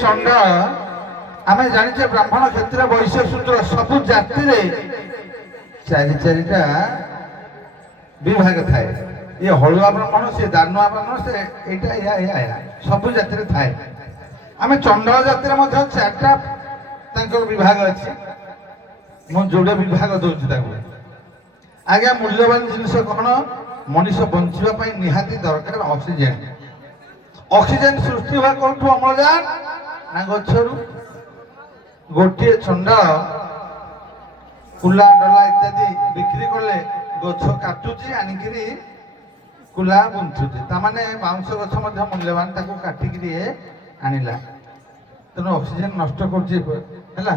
चंड आम जाने ब्राह्मण क्षेत्र वैश्य शूद्र सबु जाति चारि चारिटा विभाग थाए। ये हलुआ ब्राह्मण से दानुआ ब्राह्मण से एटा या या या सबु जाति थाए। आम चंडल जाति चार्टा विभाग अच्छी मु जोड़े विभाग दूसरी आज्ञा मूल्यवान जिनस कौन मनीष बंचापी निहाती दरकार ऑक्सीजन। ऑक्सीजन सृष्टि हुआ कौटू अम्लजान ना गचरू। गोटे चंड कुला डला इत्यादि बिक्री कले गछ काटुची आनिकी कुला बुंथुची तामाने बाउंस गछ मध्य मूल्यवान ताको काटिकी आनिला तेणु ऑक्सीजन नष्ट करा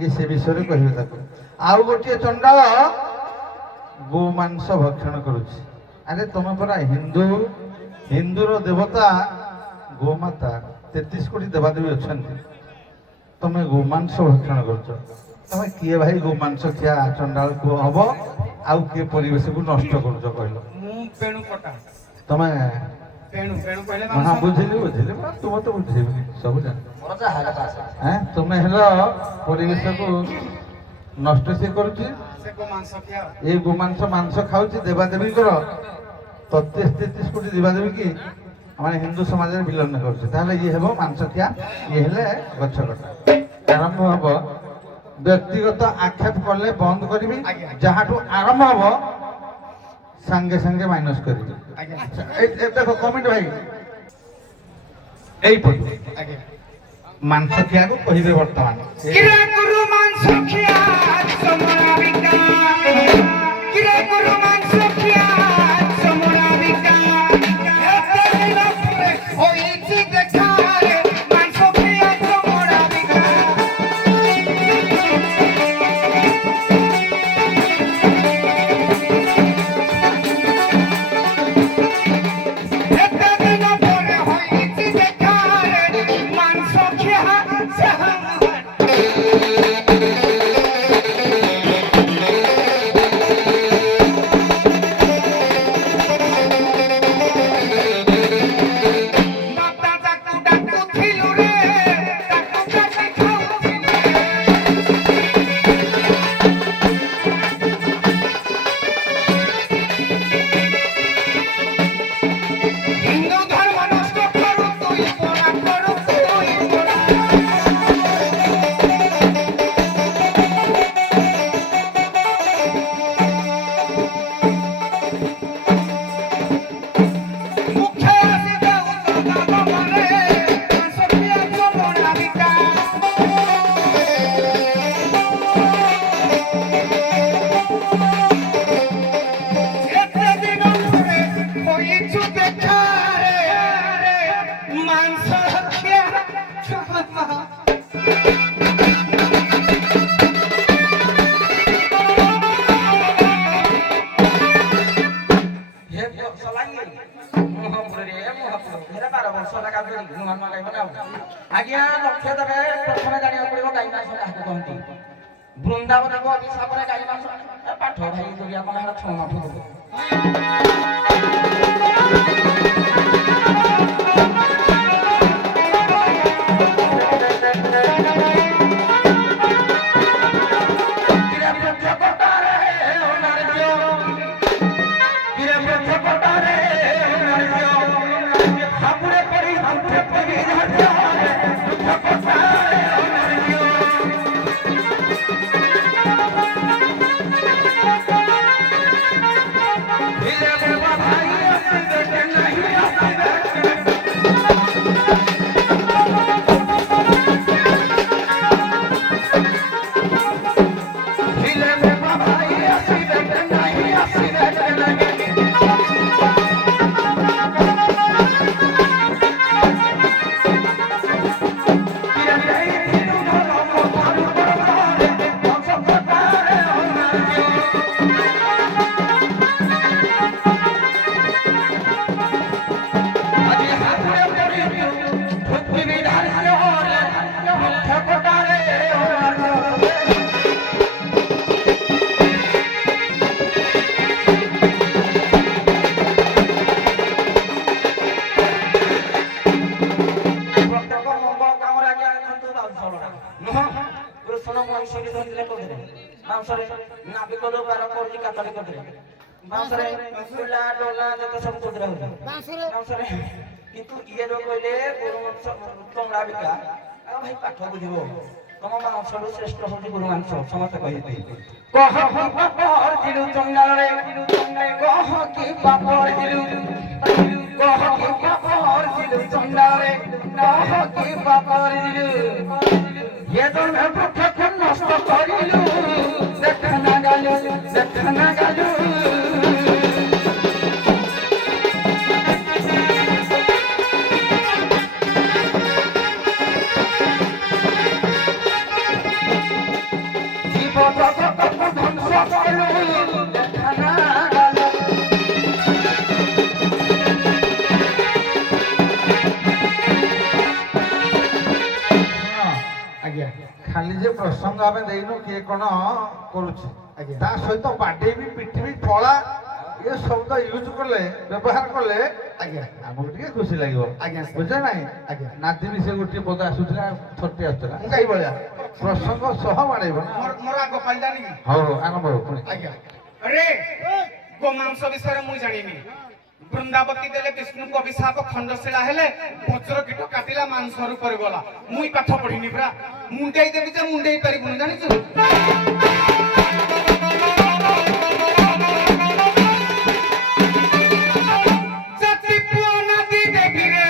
ये से विषय कहे। आउ गोटे चंडाल गोमांस भक्षण करुछि। अरे तुम परा हिंदू हिंदूर देवता गोमाता 33 कोटी देवादेवी अच्छा तुम गोमांस भक्षण कर किए भाई गोमांस खिया चंडाल को हम आउ किए परिवेश को नष्ट कर तुम हाँ बुझिली बुझिली तुम तो बुझेबी सब जान तुम हेलो परिवेश को नष्ट से करुछि। ये गोमांस मांस खाऊँ देवादेवी 33 कोटी देवादेवी की आम हिंदू समाज में विलन कर ये हम मांस खिया ये गछ कटा आरंभ हम व्यक्तिगत आक्षेप कले बंद करी जहाँ आरंभ हम सांगे सांगे माइनस करी देखो कमेंट भाई मांस खिया को कहे बर्तमान आज्ञा लक्ष्य देवे प्रथम जाना पड़ो गाई मांस कहते वृंदावन को अभिशाप गाई मांस पाठ भाई दुनिया कौन छमाठ भाई ନୁହଁ କୃଷ୍ଣ ମହିଷୀ ଧରିଥିଲେ କୋଉଥିରେ ମାଂସରେ ନାବିକରୁ ବାର କରୁଛି କାତଳି କୋଉଥିରେ ମାଂସରେ କୁଲା ଡୋଲା ଯେତେ ସବୁ କୋଉଥିରେ ହଉଛି ମାଂସରେ କିନ୍ତୁ ଇଏ ଯୋଉ କହିଲେ ଗୁରୁ ଚମଡ଼ା ବିକା ଆଉ ଭାଇ ପାଠ ବୁଝିବ ତମ ମାଂସରୁ ଶ୍ରେଷ୍ଠ ହଉଛି ଗୁରୁ ମାଂସ ସମସ୍ତେ କହିବେ କହ କି ବାପର ଜିଲୁ ଚଣ୍ଡାଳରେ କହ କି ବାପର ଜିଲୁ କହ କି ବାପର ଜିଲୁ ଚଣ୍ଡାଳରେ କହ କି ବାପର ଜିଲୁ ये तो मैं पठक नष्ट करिलु देखना गालु जीव जगत को ध्वंस करिलु देखना गालु ଆଜ୍ଞା ଖାଲି ଯେ ପ୍ରସଙ୍ଗ ଆମେ ଦେଇନୁ କିଏ କଣ କରୁଛି ତା ସହିତ ବାଡେଇବି ପିଟିବି ଫଳା ଏ ଶବ୍ଦ ୟୁଜ କଲେ ବ୍ୟବହାର କଲେ ଆଜ୍ଞା ଆମକୁ ଟିକେ ଖୁସି ଲାଗିବ ଆଜ୍ଞା ବୁଝେ ନାହିଁ ଆଜ୍ଞା ନାତି ବି ସେ ଗୋଟିଏ ପଦ ଆସୁଥିଲା ଥରଟି ଆସୁଥିଲା କାଇ ଭଳିଆ ପ୍ରସଙ୍ଗ ସହ ବାଡେଇବ ନା ମୋର ଆଗ ପାଇଲାନି ହଉ ଆରମ୍ଭ ହଉ ପୁଣି ଆଜ୍ଞା अरे गोमांस विषय मुई जानिनी वृंदावती देले विष्णु को अभिशाप खंडशिला हेले वज्र कीट काटिला मांस रूप गला मुई पाठ पढ़िनी पुरा मुंडेई देबी जे मुंडेई परिबुन जानिछु जति पुओ नदी देबी रे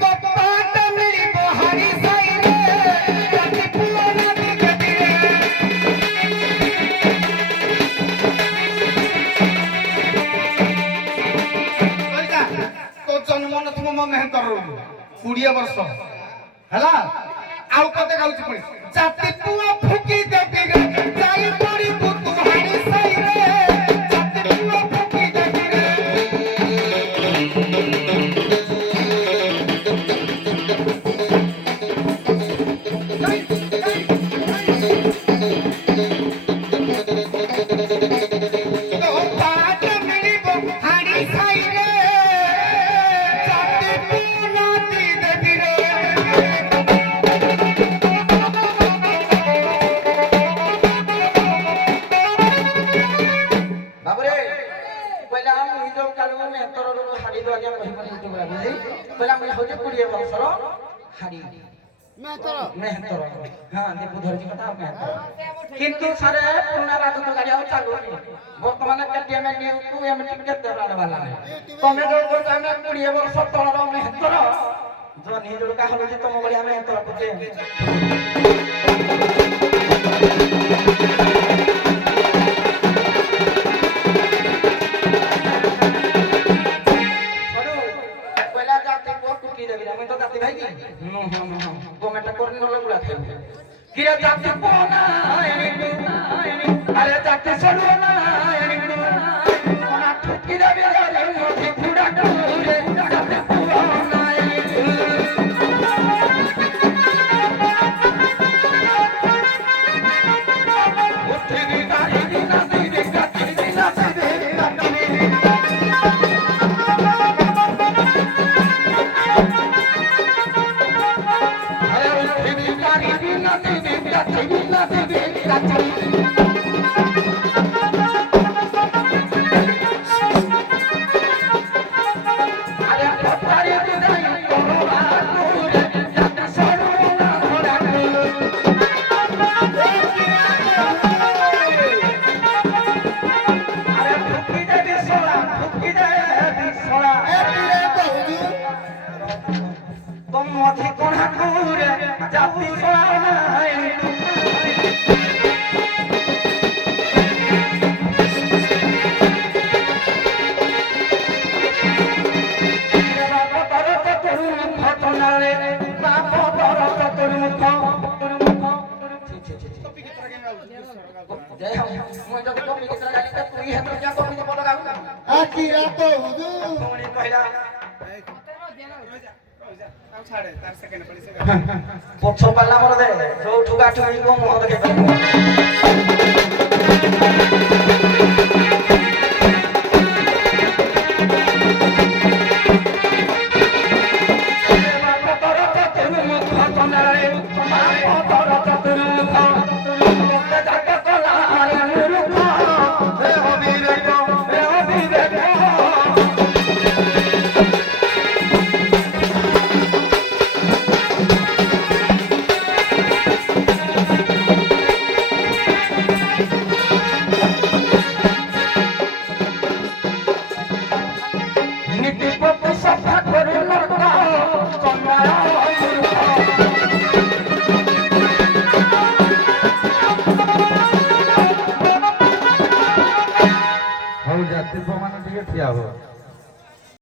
तो पाट मिली बहारी साई रे जति पुओ नदी देबी रे जन्म नथुम मो मेहनत रहू 20 वर्ष हला आउ कते गाउची पुणी जाति पुआ फुकी देबी रे जाई पड़ी तू तुहारी सई रे जाति पुआ फुकी देबी रे तो पाट मिली बहारी सई रे কিন্তু সারে পুরোনা রাত তো গাড়ি আর চালু নেই বর্তমানে কেটিএম নিউ টু এম টিকেট দেওয়ার বালা তুমি जो बोलता मैं 20 वर्ष तळर मेहतर जो निजर का हलो जे तुम बलिया मेहतर पुते छोड़ो पहला जाते को कुटी देबी मैं तो जाती भाई नो गोमेटा करनी होले बुला खाई किरा जाते कोना अरे जाते छोड़ो ना ओना ठुकी देबी रे मोटी फुडा डोरे जाते कोना उठी दी गाड़ी दी ना दी गाड़ी दी ना दी अरे उठी दी गाड़ी दी ना दी गाड़ी दी ना दी गाड़ी पक्ष पाला मोर दे जो ठुका ठुकी को मुह देखे ସନ୍ଧ୍ୟାରେ ବାପ